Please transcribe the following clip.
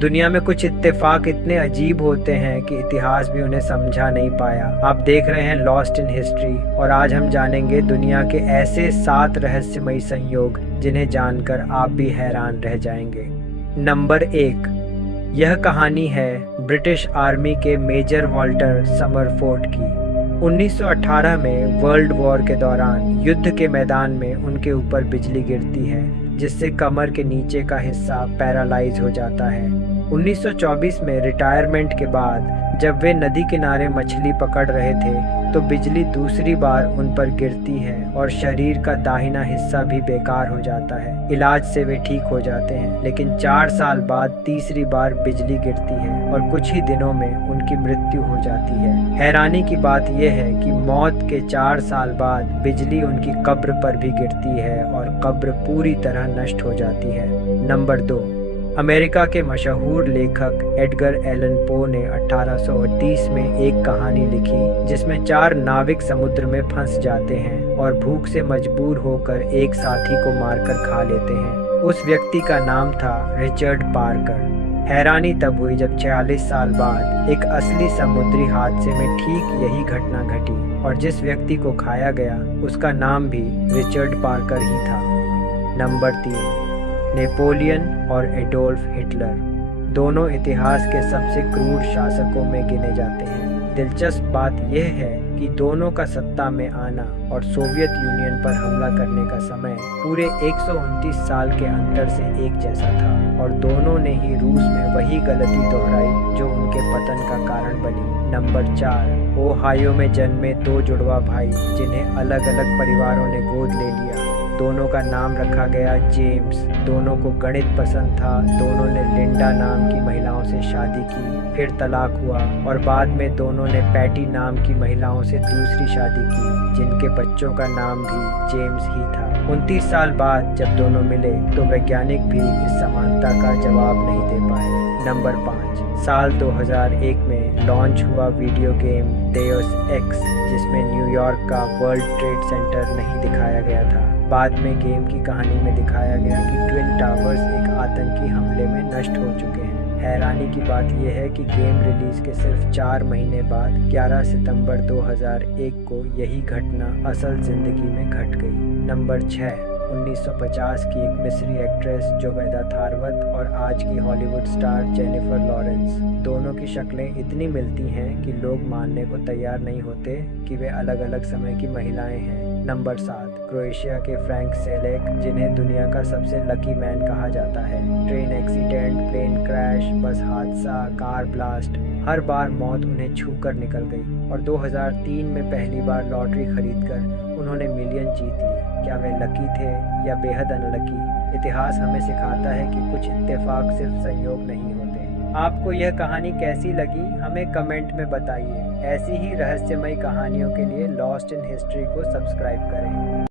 दुनिया में कुछ इत्तेफाक इतने अजीब होते हैं कि इतिहास भी उन्हें समझा नहीं पाया। आप देख रहे हैं लॉस्ट इन हिस्ट्री और आज हम जानेंगे दुनिया के ऐसे 7 रहस्यमयी संयोग जिन्हें जानकर आप भी हैरान रह जाएंगे। नंबर 1, यह कहानी है ब्रिटिश आर्मी के मेजर वॉल्टर समरफोर्ड की। 1918 में वर्ल्ड वॉर के दौरान युद्ध के मैदान में उनके ऊपर बिजली गिरती है जिससे कमर के नीचे का हिस्सा पैरालाइज हो जाता है। 1924 में रिटायरमेंट के बाद जब वे नदी किनारे मछली पकड़ रहे थे तो बिजली दूसरी बार उन पर गिरती है और शरीर का दाहिना हिस्सा भी बेकार हो जाता है। इलाज से वे ठीक हो जाते हैं, लेकिन 4 साल बाद तीसरी बार बिजली गिरती है और कुछ ही दिनों में उनकी मृत्यु हो जाती है। हैरानी की बात यह है कि मौत के 4 साल बाद बिजली उनकी कब्र पर भी गिरती है और कब्र पूरी तरह नष्ट हो जाती है। नंबर 2, अमेरिका के मशहूर लेखक एडगर एलन पो ने 1838 में एक कहानी लिखी जिसमें 4 नाविक समुद्र में फंस जाते हैं और भूख से मजबूर होकर एक साथी को मारकर खा लेते हैं। उस व्यक्ति का नाम था रिचर्ड पार्कर। हैरानी तब हुई जब 46 साल बाद एक असली समुद्री हादसे में ठीक यही घटना घटी और जिस व्यक्ति को खाया गया उसका नाम भी रिचर्ड पार्कर ही था। नंबर 3, नेपोलियन और एडोल्फ हिटलर दोनों इतिहास के सबसे क्रूर शासकों में गिने जाते हैं। दिलचस्प बात यह है कि दोनों का सत्ता में आना और सोवियत यूनियन पर हमला करने का समय पूरे 129 साल के अंतर से एक जैसा था और दोनों ने ही रूस में वही गलती दोहराई जो उनके पतन का कारण बनी। नंबर 4, ओहायो में जन्मे 2 जुड़वा भाई जिन्हें अलग अलग परिवारों ने गोद ले लिया। दोनों का नाम रखा गया जेम्स। दोनों को गणित पसंद था। दोनों ने लिंडा नाम की महिलाओं से शादी की, फिर तलाक हुआ और बाद में दोनों ने पैटी नाम की महिलाओं से दूसरी शादी की जिनके बच्चों का नाम भी जेम्स ही था। 29 साल बाद जब दोनों मिले तो वैज्ञानिक भी इस समानता का जवाब नहीं दे पाए। नंबर 5, साल 2001 में लॉन्च हुआ वीडियो गेम डेउस एक्स जिसमें न्यूयॉर्क का वर्ल्ड ट्रेड सेंटर नहीं दिखाया गया था। बाद में गेम की कहानी में दिखाया गया कि ट्विन टावर्स एक आतंकी हमले में नष्ट हो चुके हैं। हैरानी की बात यह है कि गेम रिलीज के सिर्फ 4 महीने बाद 11 सितंबर 2001 को यही घटना असल जिंदगी में घट गई। नंबर 6, 1950 की एक मिस्री एक्ट्रेस जोबेदा थारवत और आज की हॉलीवुड स्टार जेनिफर लॉरेंस। दोनों की शक्लें इतनी मिलती हैं कि लोग मानने को तैयार नहीं होते कि वे अलग अलग समय की महिलाएं हैं। नंबर 7, क्रोएशिया के फ्रैंक सेलेक जिन्हें दुनिया का सबसे लकी मैन कहा जाता है। ट्रेन एक्सीडेंट, प्लेन क्रैश, बस हादसा, कार ब्लास्ट, हर बार मौत उन्हें छूकर निकल गई और 2003 में पहली बार लॉटरी खरीदकर उन्होंने मिलियन जीत लिए। क्या वे लकी थे या बेहद अनलकी? इतिहास हमें सिखाता है कि कुछ इत्तेफाक सिर्फ संयोग नहीं होते। आपको यह कहानी कैसी लगी हमें कमेंट में बताइए। ऐसी ही रहस्यमयी कहानियों के लिए लॉस्ट इन हिस्ट्री को सब्सक्राइब करें।